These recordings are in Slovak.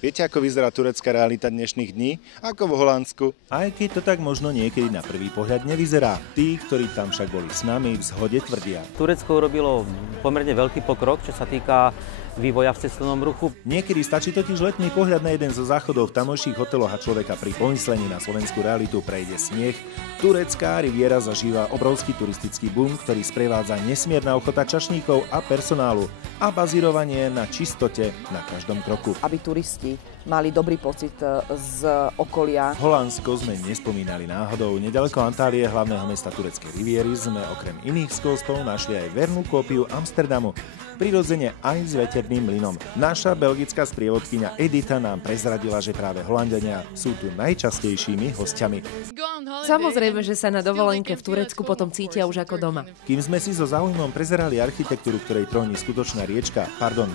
Viete, ako vyzerá turecká realita dnešných dní? Ako v Holandsku? Aj keď to tak možno niekedy na prvý pohľad nevyzerá. Tí, ktorí tam však boli s nami, v Zhode tvrdia. Turecko urobilo pomerne veľký pokrok, čo sa týka vývoja v cestovnom ruchu. Niekedy stačí totiž letný pohľad na jeden zo záchodov v tamojších hoteloch a človeka pri pomyslení na slovenskú realitu prejde smiech. Turecká riviera zažíva obrovský turistický boom, ktorý sprevádza nesmierna ochota čašníkov a personálu a bazírovanie na čistote na každom kroku. Aby turisti mali dobrý pocit z okolia. Holandsko sme nespomínali náhodou. Nedaleko Antálie, hlavného mesta tureckej riviery, sme okrem iných skvostov našli aj vernú kópiu Amsterdamu. Prirodzene aj s veterným mlynom. Naša belgická sprievodkyňa Edita nám prezradila, že práve Holanďania sú tu najčastejšími hostiami. Samozrejme, že sa na dovolenke v Turecku potom cítia už ako doma. Kým sme si so záujmom prezerali architektúru, ktorej tróni skutočná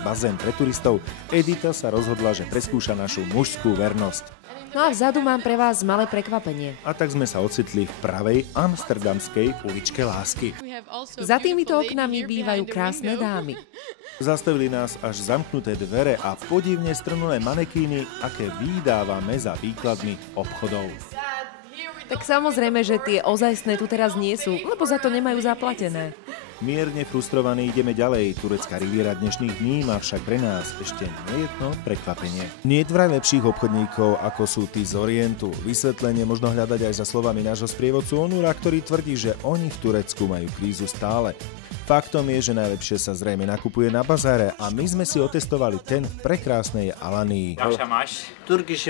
bazén pre turistov, Edita sa rozhodla, že preskúša našu mužskú vernosť. No a vzadu mám pre vás malé prekvapenie. A tak sme sa ocitli v pravej amsterdamskej uličke lásky. Za týmito oknami bývajú krásne dámy. Zastavili nás až zamknuté dvere a podivne strnulé manekíny, aké vydávame za výkladmi obchodov. Tak samozrejme, že tie ozajstné tu teraz nie sú, lebo za to nemajú zaplatené. Mierne frustrovaní ideme ďalej. Turecká riviera dnešných dní má však pre nás ešte nejedno prekvapenie. Nie je vraj lepších obchodníkov, ako sú tí z Orientu. Vysvetlenie možno hľadať aj za slovami nášho sprievodcu Onura, ktorý tvrdí, že oni v Turecku majú krízu stále. Faktom je, že najlepšie sa zrejme nakupuje na bazáre a my sme si otestovali ten v prekrásnej Alanii. Turkish.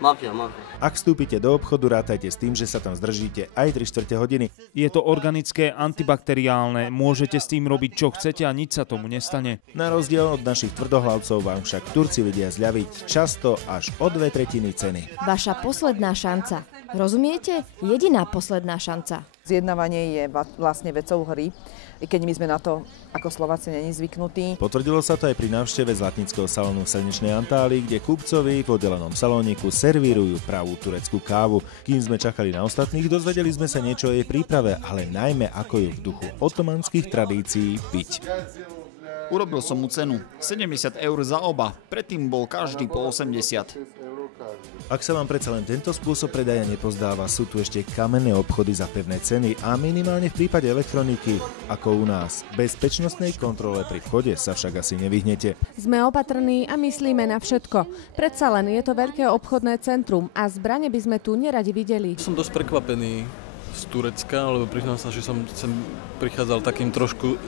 Mafia. Ak vstúpite do obchodu, rátajte s tým, že sa tam zdržíte aj 3/4 hodiny. Je to organické, antibakteriálne, môžete s tým robiť čo chcete a nič sa tomu nestane. Na rozdiel od našich tvrdohlavcov vám však Turci vedia zľaviť často až o 2/3 ceny. Vaša posledná šanca. Rozumiete? Jediná posledná šanca. Zjednávanie je vlastne vecou hry, i keď my sme na to ako Slováci není zvyknutí. Potvrdilo sa to aj pri návšteve zlatníckeho salónu v slnečnej Antálii, kde kupcovi v oddelenom salóniku servírujú pravú tureckú kávu. Kým sme čakali na ostatných, dozvedeli sme sa niečo o jej príprave, ale najmä ako ju v duchu otomanských tradícií piť. Urobil som mu cenu 70 eur za oba, predtým bol každý po 80. Ak sa vám predsa len tento spôsob predaja nepozdáva, sú tu ešte kamenné obchody za pevné ceny a minimálne v prípade elektroniky, ako u nás. Bezpečnostnej kontrole pri vchode sa však asi nevyhnete. Sme opatrní a myslíme na všetko. Predsa len je to veľké obchodné centrum a zbrane by sme tu neradi videli. Som dosť prekvapený z Turecka, lebo priznám sa, že som sem prichádzal takým trošku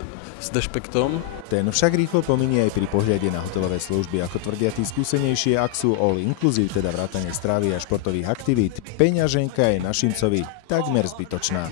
s dešpektom. Ten však rýchlo pominie aj pri pohľade na hotelové služby. Ako tvrdia tí skúsenejšie, ak sú all inclusive, teda vrátane strávy a športových aktivít, peňaženka je na Šimcovi takmer zbytočná.